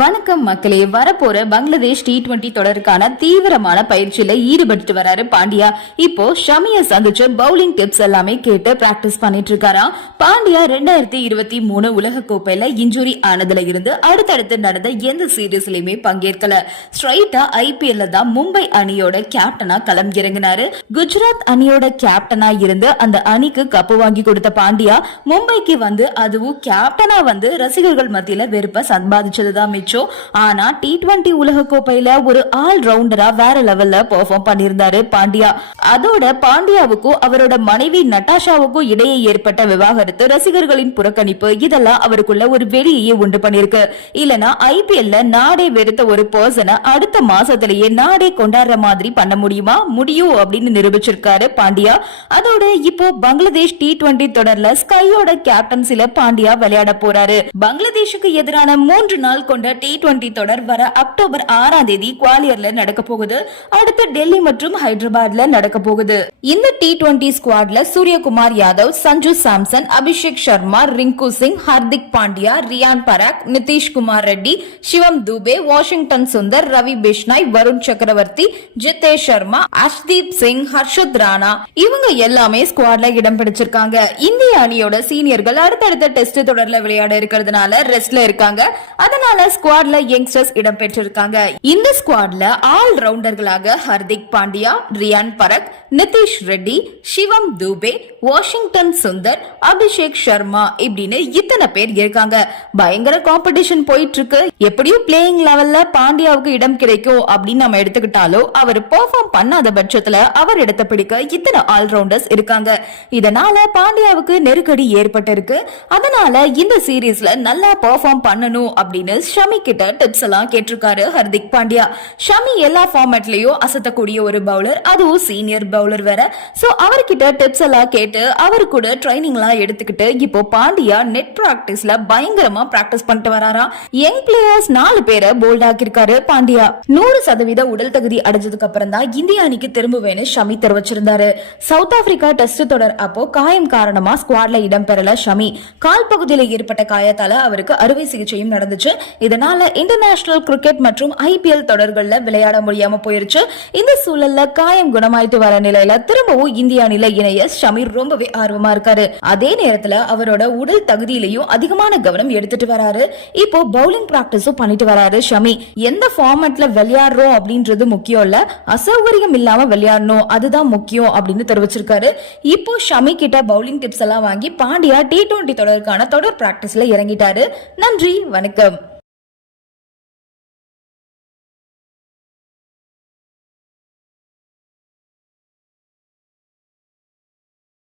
வணக்கம் மக்களே வரப்போற பங்களாதேஷ் டி டுவெண்டி தொடருக்கான தீவிரமான பயிற்சியில ஈடுபட்டு வராரு பாண்டியா. இப்போ ஷமிய சந்திச்ச பவுலிங் டிப்ஸ் எல்லாமே கேட்டு பிராக்டிஸ் பண்ணிட்டு இருக்காராம் பாண்டியா ரெண்டாயிரத்தி இருபத்தி மூணு உலக கோப்பையில இன்ஜுரி ஆனதுல இருந்து அடுத்தடுத்து நடந்த எந்த சீரீஸ்லயுமே பங்கேற்கல. ஸ்ட்ரைட்டா ஐபிஎல்ல தான் மும்பை அணியோட கேப்டனா களம் இறங்கினாரு. குஜராத் அணியோட கேப்டனா இருந்து அந்த அணிக்கு கப்பு வாங்கி கொடுத்த பாண்டியா மும்பைக்கு வந்து அதுவும் கேப்டனா வந்து ரசிகர்கள் மத்தியில வெறுப்ப சம்பாதிச்சதுதான் ஆயிடுச்சோ ஆனா டி டுவெண்டி உலக கோப்பையில ஒரு ஆல் ரவுண்டரா வேற லெவல்ல பெர்ஃபார்ம் பண்ணியிருந்தாரு பாண்டியா. அதோட பாண்டியாவுக்கும் அவரோட மனைவி நட்டாஷாவுக்கும் இடையே ஏற்பட்ட விவாகரத்து ரசிகர்களின் புறக்கணிப்பு இதெல்லாம் அவருக்குள்ள ஒரு வெளியே உண்டு பண்ணிருக்கு இல்லனா ஐபிஎல்ல நாடே வெறுத்த ஒரு பர்சனை அடுத்த மாசத்திலேயே நாடே கொண்டாடுற மாதிரி பண்ண முடியுமா? முடியும் அப்படின்னு நிரூபிச்சிருக்காரு பாண்டியா. அதோட இப்போ பங்களாதேஷ் டி டுவெண்டி தொடர்ல ஸ்கையோட கேப்டன்சில பாண்டியா விளையாட போறாரு. பங்களாதேஷுக்கு எதிரான மூன்று நாள் கொண்ட கொண்ட டி டுவெண்டி தொடர் வர அக்டோபர் ஆறாம் தேதி குவாலியர்ல நடக்க போகுது. அடுத்து டெல்லி மற்றும் ஹைதராபாத்ல நடக்க போகுது. இந்த டி டுவெண்டி ஸ்குவாட்ல சூரியகுமார் யாதவ் சஞ்சு சாம்சன் அபிஷேக் சர்மா ரிங்கு சிங் ஹர்திக் பாண்டியா ரியான் பராக் நிதிஷ்குமார் ரெட்டி சிவம் துபே வாஷிங்டன் சுந்தர் ரவி பிஷ்னாய் வருண் சக்கரவர்த்தி ஜிதேஷ் சர்மா அஷ்தீப் சிங் ஹர்ஷத் ராணா. இவங்க எல்லாமே ஸ்குவாட்ல இடம் பிடிச்சிருக்காங்க. இந்திய அணியோட சீனியர்கள் அடுத்தடுத்த டெஸ்ட் தொடர்ல விளையாட இருக்கிறதுனால ரெஸ்ட்ல இருக்காங்க. அதனால ஸ்குவாட்ல யங்ஸ்டர்ஸ் இடம்பெற்றிருக்காங்க. இந்த ஸ்குவாட்ல ஆல் ரவுண்டர்களாக ஹர்திக் பாண்டியா ரியான் பரக் நிதிஷ் ரெட்டி சிவம் தூபே வாஷிங்டன் சுந்தர் அபிஷேக் சர்மா இப்படின்னு இத்தனை பேர் இருக்காங்க. பயங்கர காம்படிஷன் போயிட்டு இருக்கு எப்படியும் பிளேயிங் லெவல்ல பாண்டியாவுக்கு இடம் கிடைக்கும் அப்படின்னு நம்ம எடுத்துக்கிட்டாலோ அவர் பெர்ஃபார்ம் பண்ணாத பட்சத்துல அவர் இடத்தை பிடிக்க இத்தனை ஆல்ரவுண்டர்ஸ் இருக்காங்க. இதனால பாண்டியாவுக்கு நெருக்கடி ஏற்பட்டிருக்கு. அதனால இந்த சீரீஸ்ல நல்லா பெர்ஃபார்ம் பண்ணணும் அப்படின்னு ஷமி கிட்ட டிப்ஸ் எல்லாம் கேட்டிருக்காரு ஹர்திக் பாண்டியா. ஷமி எல்லா ஃபார்மேட்லயும் அசத்தக்கூடிய ஒரு பவுலர் அதுவும் சீனியர் பவுலர் வேற. சோ அவர்கிட்ட டிப்ஸ் எல்லாம் கேட்டு அவர் கூட ட்ரைனிங் எல்லாம் எடுத்துக்கிட்டு இப்போ பாண்டியா நெட் பிராக்டிஸ்ல பயங்கரமா பிராக்டிஸ் பண்ணிட்டு வராராம். யங் பிளேயர்ஸ் நாலு பேரை போல்ட் ஆக்கியிருக்காரு பாண்டியா. நூறு சதவீத உடல் தகுதி அடைஞ்சதுக்கு அப்புறம் தான் இந்திய அணிக்கு திரும்புவேன்னு ஷமி தெரிவிச்சிருந்தாரு. சவுத் ஆப்பிரிக்கா டெஸ்ட் தொடர் அப்போ காயம் காரணமா ஸ்குவாட்ல இடம்பெறல ஷமி. கால் பகுதியில் ஏற்பட்ட காயத்தால அவருக்கு அறுவை சிகிச்சையும் நடந்துச்சு. இதனால இன்டர்நேஷனல் கிரிக்கெட் மற்றும் ஐபிஎல் தொடர்கள்ல விளையாட முடியாம போயிருச்சு. இந்த சூழல்ல காயம் குணமாயிட்டு வர நிலையில திரும்பவும் இந்திய அணில இணைய ஷமீர் ரொம்பவே ஆர்வமா இருக்காரு. அதே நேரத்துல அவரோட உடல் தகுதியிலையும் அதிகமான கவனம் எடுத்துட்டு வராரு. இப்போ பவுலிங் பிராக்டிஸும் பண்ணிட்டு வராரு ஷமி. எந்த ஃபார்மேட்ல விளையாடுறோம் அப்படின்றது முக்கியம் இல்ல. அசௌகரியம் இல்லாம விளையாடணும். அதுதான் முக்கியம் அப்படின்னு தெரிவிச்சிருக்காரு. இப்போ ஷமி கிட்ட பவுலிங் டிப்ஸ் எல்லாம் வாங்கி பாண்டியா டி டுவெண்டி தொடருக்கான தொடர் பிராக்டிஸ்ல இறங்கிட்டாரு. நன்றி வணக்கம்.